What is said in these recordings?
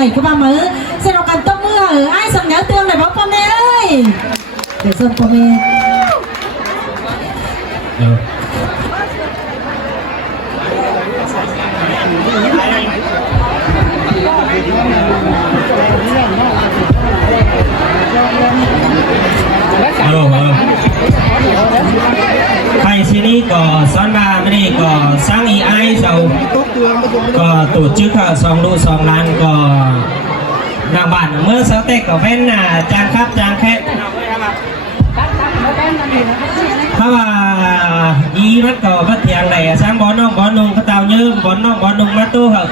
lại các ba mới sẽ đọc cần tâm mưa ở ai sầm nhớ tương này bóng con mẹ ơi để sơn con mẹ hay xin đi có son ba cái này có sáng ý ai giàu có tổ chức ở sòng đu sòng lan có đảng bản mưa sáu tết có ven là trang khắp trang khétถ้าว่าอีมันก็บัดเทียงไหนสร้างบอนน้องบอนนุ่งก็เตาเยื่อบอนน้องบอนนุ่งมาตู้เหรอ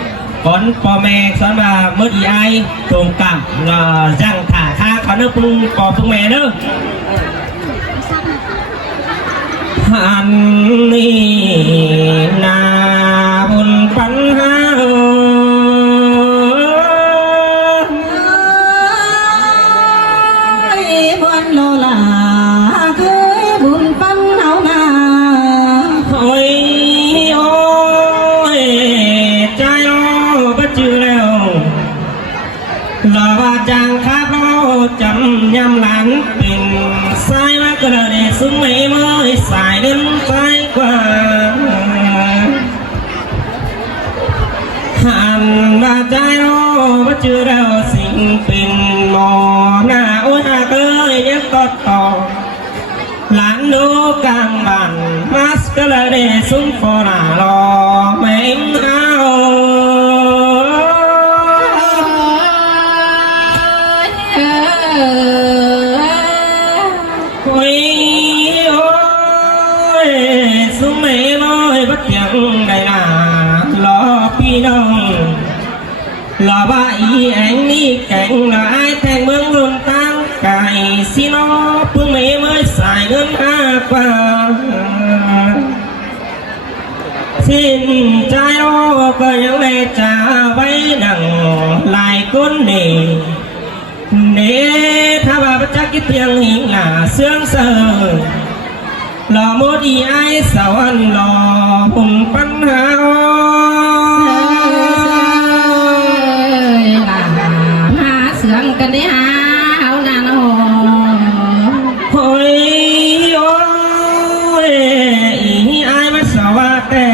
บอนปอแม่สอนมาเมื่ออีไอตรงกับจังถ่าข้าเขาเนื้อปรุงปอปรุงแม่เนื้ออันนี้นาบุญปัญหาบุญโลลาเคยบุญปันเอานา โอ้ยโอ้ยใจโอ้บัดจือแล้วลาว่าจังข้าพเราจำยำหลานเป็นสายมากระเดสุ้มไม่เมื่อสายเดินไปกว่าหันว่าใจโอ้บัดจือแล้วสิ่งเป็นหมอหน้าโอ้ยหาเกยเดี๋ยวก็ต่อหลานดูกลางบ้านมาสกระเดสุ้มฟอร์รอไม่เอาโอ้ยโอ้ยสุ้มไม่น้อยบัดยังได้ลารอพี่น้องรอว่าอีแองนี่แก่งละไอแทงเมืองรุ่นตั้งไก่สิน้อเพิ่งไม่เมื่อสายเงินห้ากว่าสิ้นใจโอ้ก็ยังได้จ่าไว้ดังลายก้นนี่เนถ้าว่าประจักษ์กิเตียงหิงหน้าเสื่องเสือรอโมดีไอสวรรค์รอหุ่นปัญหาเสืองกันได้หาเอาหน้าโอ้โอ้ยโอ้ยอีไอมาสวะแต่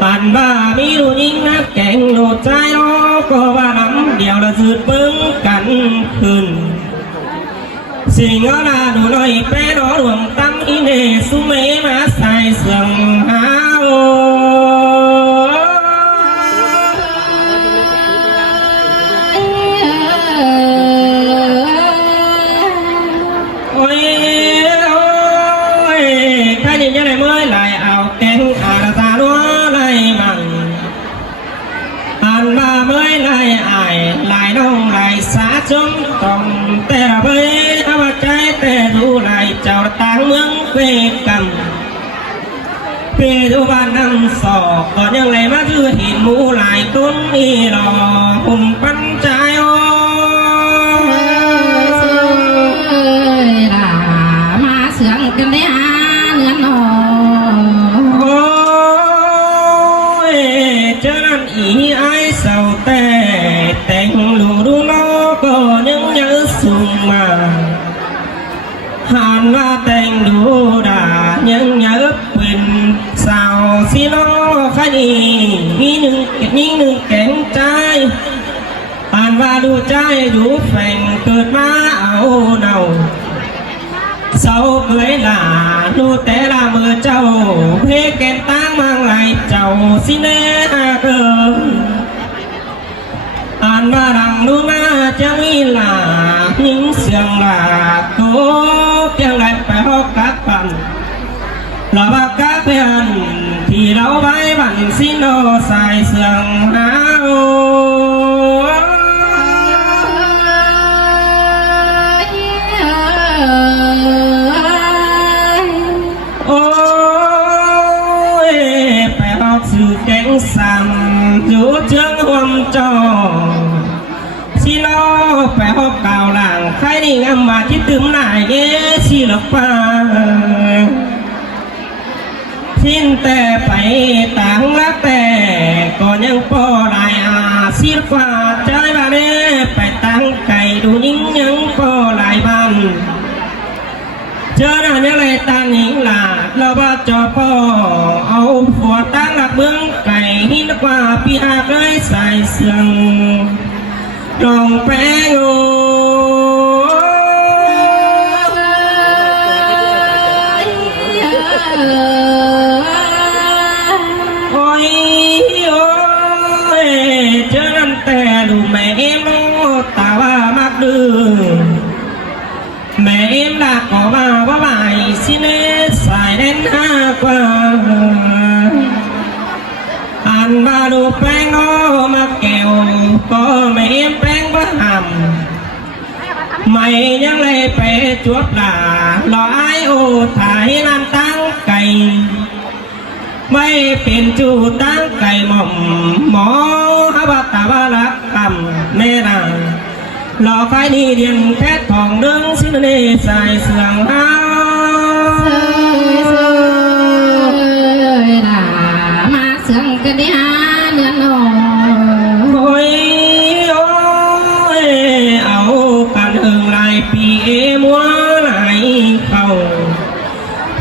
ปันบ้ามีรู้ยิ่งนักแก่งโลดใจโอ้ก็ว่าน้ำเดียวละสืบเบิ้งกันขึ้นสิ่งเอาหน้าดูหน่อยแป้รอรวมตั้งอีเนสุเมมาใส่เสื่องหาโอยังไงเมื่อไรเอาแกงอาตาลัวไรมังอันมาเมื่อไรอายลายน้องลายสาจมต้องแต่ละเบยเอาใจแต่ดูลายเจ้าต่างเมืองเปกันเปดูบ้านน้ำสอกก่อนยังไงมาถือหินหมูลายต้นนี่หล่อผมปั้นใจโอ้มาเสืองกันได้หาเนื้อหนอโอ้ยเจ้านั่นอีไอเศร้าแต่งดูดูล้อก็ยังยืดสูงมาหันว่าแต่งดูด่ายังยืดเป็นสาวสิล้อใครนี่มีหนึ่งแก่งใจหันว่าดูใจดูแฝงเกิดมาเอาเนาเศร้าเกยหลาดูแต่ละมือเจ้าเพแกนตั้งมังไหลเจ้าสิเนเกินอ่านมาดังดูมาจะมีหลาหิ้งเสียงหลาโตเพียงไรไปหอกกักปันเราบักกักเพียนที่เราไว้บันสิโนใส่เสียงหาโอโอ้ยไปออกสื่อแกงซ้ำอยู่เชิงหวมจอสิโนไปออกเก่าหลังใครนี่งามมาที่ตึมหน้าเย่สิหลับฟ้าทิ้นแต่ไปต่างละแต่ก็ยังพอได้อา xiết qua trái bà đê phải tăng cày đủ những có lại bàn chớ là những lời tan những là lo ba cho po áo phùa tăng lạc bướng cày hít qua pi a cái xài sương rồng bé ngô đủ mẹ em nó tao mắc đường mẹ em đã có bà bài xin xài đến qua ăn ba đồ bánh nó mắc kẹo có mẹ em bánh bá hầm mày nhắc lấy bé chuột là lo ai ô thái làm tăng cày màyเป็นจูตั้งไก่หม่อมหมอฮาบาตาบาลักคำแม่นางรอไฟนี่เดียนแค่ทองเรื่องสิ้นเนใส่เสื่องเฮาด่ามาเสื่องกันดิฮะเนื้อหนอโอ้ยโอ้ยเอากันเอิงลายปีมัวไหลเข้า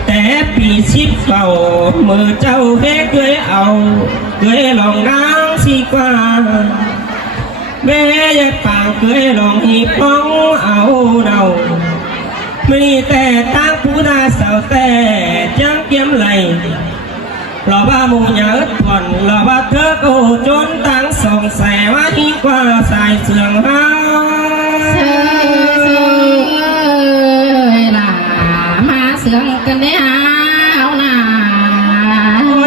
แต่ปีชิบเก่ามือเจ้าแค่เคยเอาเคยลองน้ำสีกว่าแม่ยังปากเคยลองหีบป้องเอาเดาไม่แต่ตั้งผู้ดาสาวแต่จังเกี่ยมไหลรอว่ามูหยาดผ่อนรอว่าเธอโกจนตั้งส่งแสว่ายิ่งกว่าสายเสื่องเฮาเสื่องกันได้หาเอาหน้าโอ้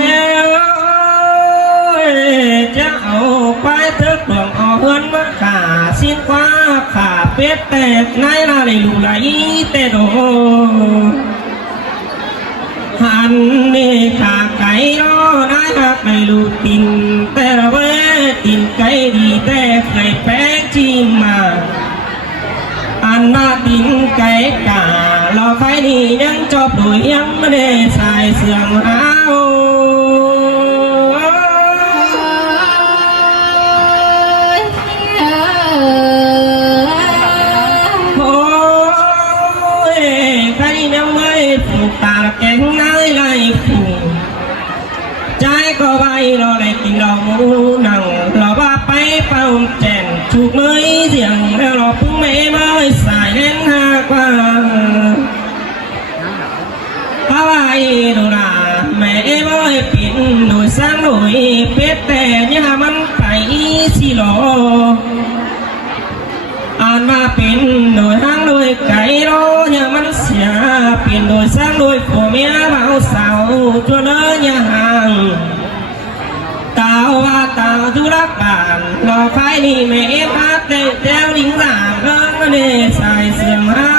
ยจะเอาไปเถอะกล่องเอาเฮือนมาขาสิ้นกว่าขาเป็ดแตกไงล่ะเลยลูกไหลแต่โดหันนี่ขาไก่รอได้หักในลูกตินแต่เว้ตินไก่ดีแต่เคยแป้งจิ้มมาอันมาตินไก่กาเราใครนี่ยังจบโดยยังไม่ได้ใส่เสื่องเอาโอ้ยใครยังไม่ผูกตาแก่งน้อยไหลผูกใจก็ไปรอเลยกินเราหมูนังเราว่าไปเป่าแจนถูกมือเสียงแล้วเราพึ่งไม่ไม่ใส่เล่นหากว่าเพราะว่าดูนะแม่ไม่ปิดหน่วยสร้างหน่วยเป็ดแต่เนี่ยมันไปสิโลอ่านมาเป็นหน่วยห้างหน่วยไก่โลเนี่ยมันเสียเปลี่ยนหน่วยสร้างหน่วยผัวเมียเบาสาวจนเนื้อเนี่ยห่างตาว่าตาธุรการรอไฟนี่แม่พัดได้แต้วดิ้งหลางเรื่องมันได้ใส่เสียงฮา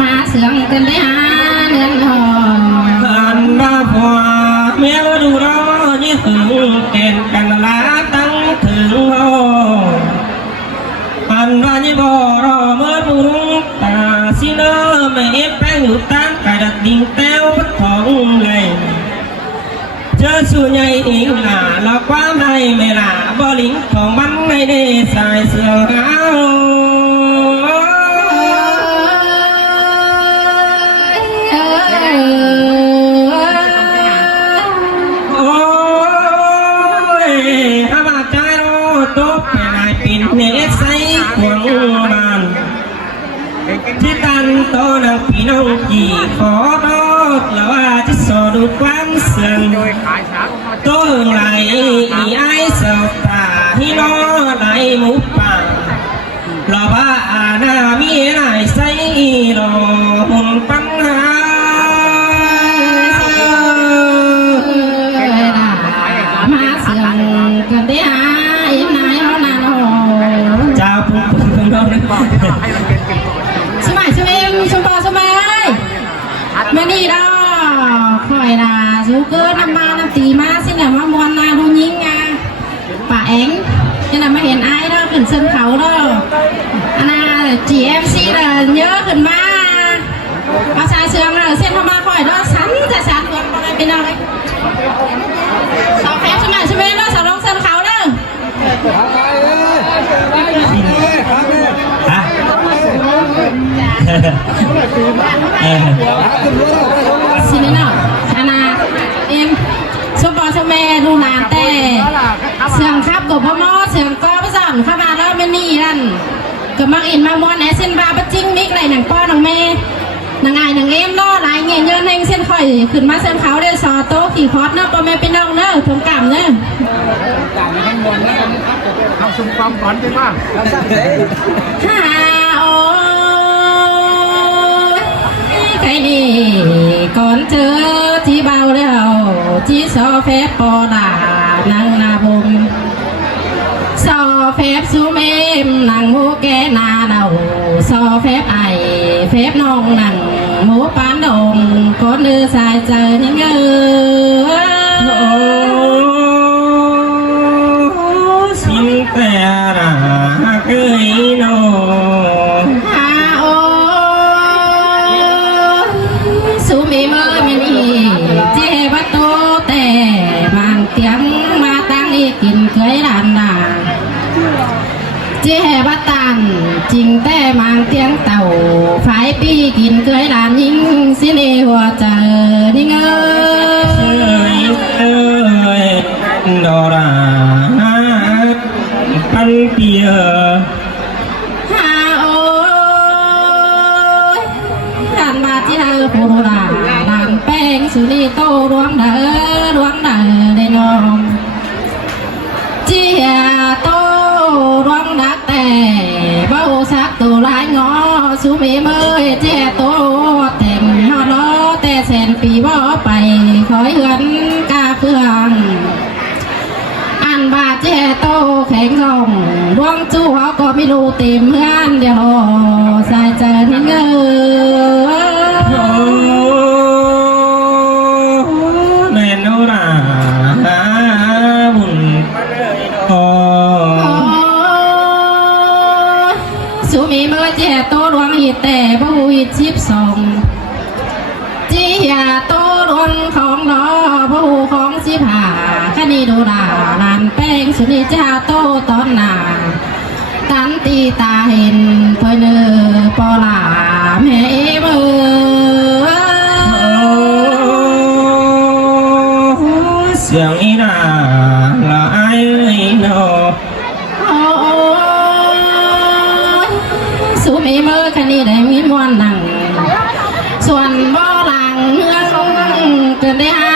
มาเสื่องกันได้หาเนื้อหออันมาผัวเมียว่าดูรอยิ่งถึงเก่งกันละตั้งถึงโออันว่ายิ่งบ่รอเมื่อบุรุษตาสิเนอแม่แป้งอยู่ตั้งกระดักดิ่งแต้วพัดทองเลยเจอส่วนใหญ่อีกหนาเราความให้ไม่หนาบ่ลิงของมันไม่ได้ใส่เสื้อขาวโอ้ยถ้ามาใจเราตบไปนายปิ่นเนสใส่ขวงบานที่ตันโตนังพี่น้องกี่ขอโทษแล้วว่าที่สอดูความเสื่อมตัวไหลอีไอเสาตาที่น้อไหลหมูป่าเราว่าอาณามีไหนใส่รอหุ่นปัญหามาเสื่องกันได้หาอีนายเอาหน้าหอเจ้าพุ่งพุ่งเราได้บอกสมัยสมัยสมัยสมัยมานี่ดอกคอยนะสูเกินน้ำมาน้ำตีมาสิเนี่ยมามวนนาดูยิงไงป่าเอ็งนี่นะมาเห็นไอ้ดอกขึ้นเส้นเขาดอกอันน่ะ GMC เลยเยอะขึ้นมาเอาสายเสื่อมเลยเส้นเข้ามาคอยดอกสันแต่สันวนไปหน่อย สินี่เนาะอาณาเอ็มชมปอชมแม่ดูนานแต่เสียงครับกับพ่อมอเสียงก็ไม่สั่งเข้ามาแล้วไม่นี่นั่นกับมักอินมามวนแอเส้นบาปจิ้งมิกไรหนังป้อหนังแม่หนังไงหนังเอ็มเนาะหลายเงี้ยเงินเองเส้นข่อยขึ้นมาเส้นเขาได้ซอโต้ขี่คอสเนาะพ่อแม่เป็นน้องเนาะผมกล่ำเนาะทำซุ้มความฝันใช่ป่ะฮ่าโอ้ใครนี่ก่อนเจอที่เบาแล้วที่ซอเฟสปอดานางนาบมซอเฟสซูเมมนางโมแกนาเนาซอเฟสไอเฟสน้องนางโมปานดงคนเดือสายเจอยังเงสิงแต่ราเคยโนสูมีเมื่อไม่มีเจ็บโตแต่บางเตียงมาตั้งอีกินเคยดันดาเจ็บตันจริงแต่บางเตียงเต่าฝ่ายปีกินเคยดันยิงสิเนหัวเจอนี่เงยดอราปันเปียที่เธอพูดว่าลานแป้งสุนีโตรวงเด้อได้น้องจีโตรวงดักแต่เบ้าสักตัวลายงอสุมีเมื่อเจโตแต่งฮอล้อแต่แสนปีบ่ไปคอยเหือนกาเพื่องอันบาเจโตแข็งส่งดวงจูเขาก็ไม่รู้เต็มเพื่อนเดียวสายเจอที่เงแม่นราบุญสุมีเมื่อเจโตดวงหิตแต่พระหูหิตชิบสองจียาโตดวงของล้อพระหูของชิบหาคณีดูดาลานแป้งสุนีจ้าโตตอนหนาตันตีตาเห็นเพื่อนปอลาแม่เมื่อเสียงอีน่าละไอโนสูมีเมื่อคันนี้ได้มีมวนหนังส่วนบ่อหลังเมื่อเกิดได้หา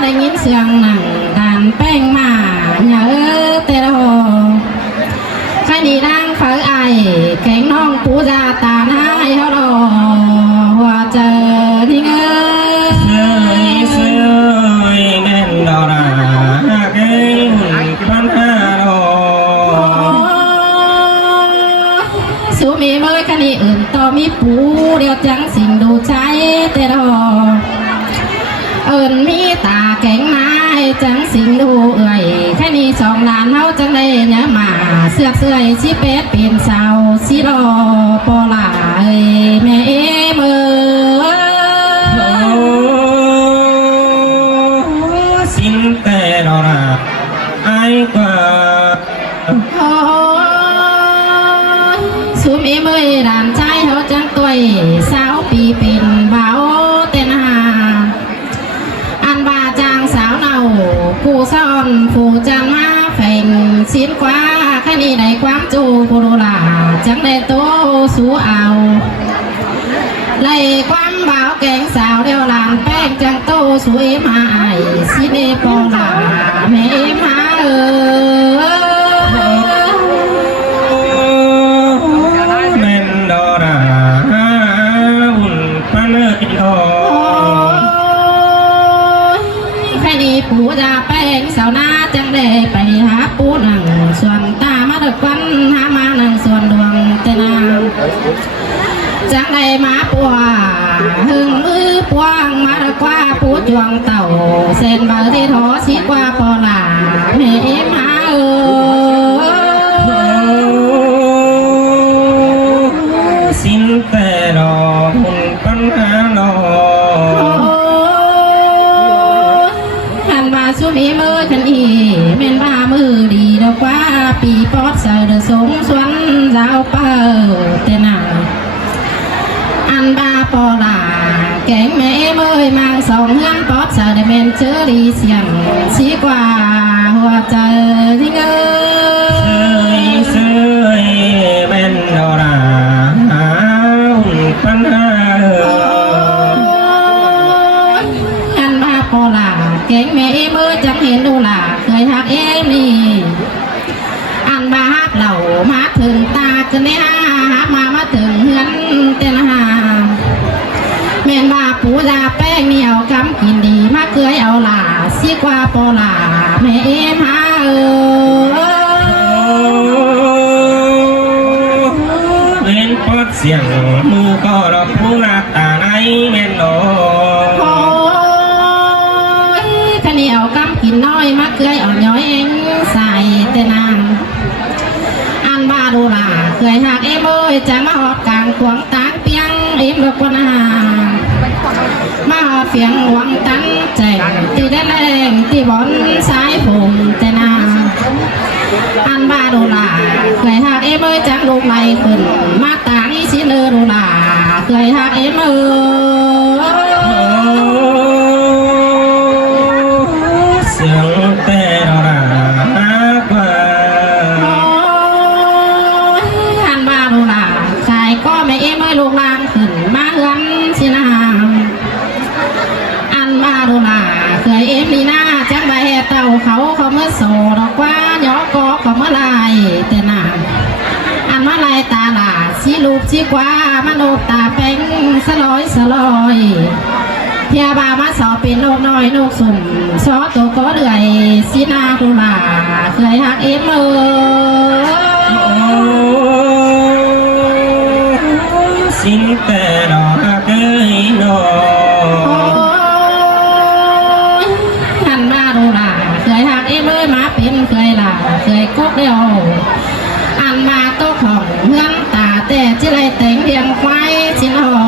ได้ยินเสียงหนังดันแป้งมาอย่าแต่ละคันนี้ดังฝือไอแข็งน้องปูจาตาหน้าเขาดอหัวเจอที่เงแม่นดอราเก่งปัญหาโลสูมีเมื่อคันนี้อื่นต่อมีปูเดียวจังสิ่งดูใจแต่ดอมีตาแข็งไม้จังสิ่งดูเอ่ยแค่นี้สองล้านเฮาจังได้เนื้อมาเสือกเสื่อยชีเป็ดเป็นสาวสิรอปอลาแม่เมื่อสิงแต่ดอราไอกว่าสูมีเมื่อด่านใจเขาจังตัวสาวปีเป็นเบาแต่นาอันบาจางสาวเนาผู้ซ่อนผู้จังมาแฝงสินกว่าแค่นี้ได้ความจูปุรุลาจังได้โตสู้เอาไล่ความเบาแกงสาวเดียวลานแป้งจังโตสวยมาไอสิเนปอลาแม่มาแม่นดอราบุญปันโอแค่นี้ปูจาแป้งสาวนาจังได้ไปหาปูหนังส่วนตามาดึกวันหามาหนังส่วนดวงแต่นางจังได้มาปัวหึงมือปวงมาดึกว่าปูจวงเต่าเส้นเบอร์ที่ทอสีกว่าพอลาแม่มาสิงแต่ดอบุญปัญหาโลหันมาสุมีเมื่อคันอีเม่นบ้ามือดีดอกว่าปีปอดเสดสงสวนสาวเปิดแต่หนาอันบา ปอลาแกงแม่เมื่อยmang sòng ngăn bóp giờ để men chớ đi xiềng xí qua hoa trời thích ơi sơi bên đầu là phân ngăn ba pò là kén mẹ ơi chẳng hiện đâu là cười hát em đi ăn ba hát lẩu má thường ta cứ né hát má thường hướn tên hà men baปูgiàแป้งเหนียวกำกินดีมาเกยเอาล่ะซีกว่าปอล่ะแม่เอ็มหาbên pot xiềng mu có đọc phu lạc tà nay men đồ โอ้ยข้าเหนียวกำกินน้อยมาเกยเอาย้อยเองใส่แต่นางอันบาดูล่ะเคยหักเอ็มเอ้ยจะมาหอดกลางขวางตางเปียงเอ็มดอกคนหามาเฟียงหวังตั้งใจตีแดงตีบอลสายผมแต่นาอันบาดูล่ะเคยหักเอ็มเอ้ยจังลูกไหลขึ้นมาต่างอีสิเลอดูล่ะเคยหักเอ็มเอ้ย sướng tê đó là qua อันบาดูล่ะใครก็ไม่เอ็มเอ้ยลูกลางขึ้นมาเอื้อนสินาอันบาดูล่ะเคยเอ็มดีหน้าจังใบเต่าเขาเมื่อโสดอกว่าย่อก็เขาเมื่อลายแต่นาอันว่าลายตาหลาสีลูกสีกว่ามันโอบตาแป้งสลอยเพียบามาสอเป็นโลกน้อยโลกสุ่มซอตัวก็เดือยสีนาดูล่ะเคยหักเอ็มเอ้ย xin tê đó cái nó หันมาดูล่ะเคยหักเอ็มเอ้ยมาเป็นเคยล่ะเคยกบเดียวอันมาโต๊ะของเมืองตาแต่จิไรแต่งเรียงควายสินหอ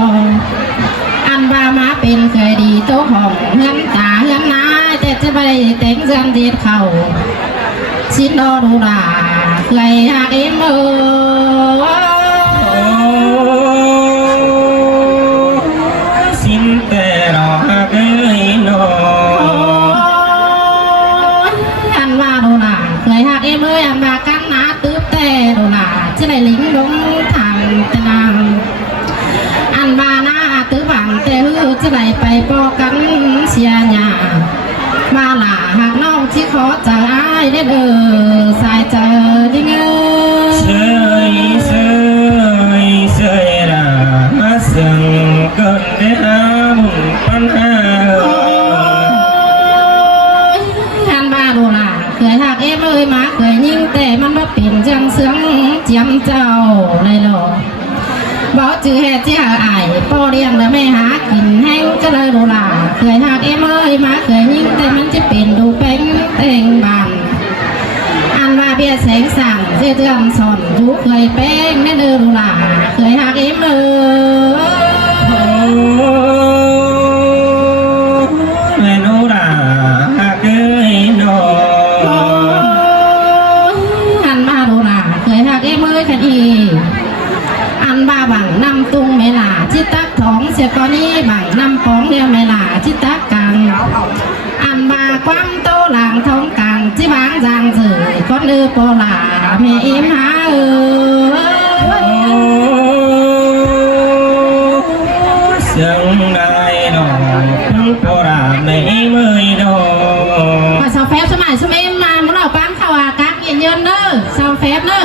อันบามาเป็นเคยดีโต๊ะของเมืองตาเมืองนาแต่จะไปแต่งเรื่องเด็ดเข่าสินดอดูล่ะเคยหักเอ็มเอ้ย xin tê đó cái nó อันว่าดูล่ะเคยหักเอ็มเอ้ยอันว่ากันหนาตื้อแต่ดูล่ะจะได้ลิงลงทางแต่นางอันว่าหน้าตื้อบังแต่ฮือจะได้ไปปอกันเสียหยามาล่ะหากน้องที่ขอจะอ้ายได้เด้อสายเจอดิ้งเอ้ย sơi sơi là sừng cơn để ham phân ha อันว่าดูล่ะเคยหักเอ็มเอ้ยมาเคยยิงแต่มันว่าเป็นจังเสืองเจียมเจ้าเลยหรอบอกจือแห่เจ้าอายปอเรียงแล้วไม่หากินแห้งก็เลยดูล่ะเคยหักเอ็มเอ้ยมาเคยยิงแต่มันจะเป็นดูเป็นเต่งบานอันว่าเบี้ยแสงสั่งเสื่อมสอนดูเคยแป้งแน่เดินดูล่ะเคยหักเอ็มเอ้ย mẹ nó là cái nó อันมาดูล่ะเคยหักเอ็มเอ้ยคันอีอันบาบังนำตุงไม่ล่ะจิตตักท้องเสียก่อนนี้บังนำป้องเดียวไม่ล่ะจิตตักกลางอันบาความโตหลังท้องกลางจิบางจางเสือก้อนเลือปอล่ะแม่เอ็มหาsương đại đó cũng có là mẹ mới đó มาสาวแฟบสมัยสมัยมามุนเอาปั้นเข้าอากักเย็นเยินเนอะสาวแฟบเนอะ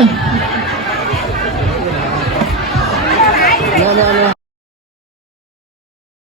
เนี่ย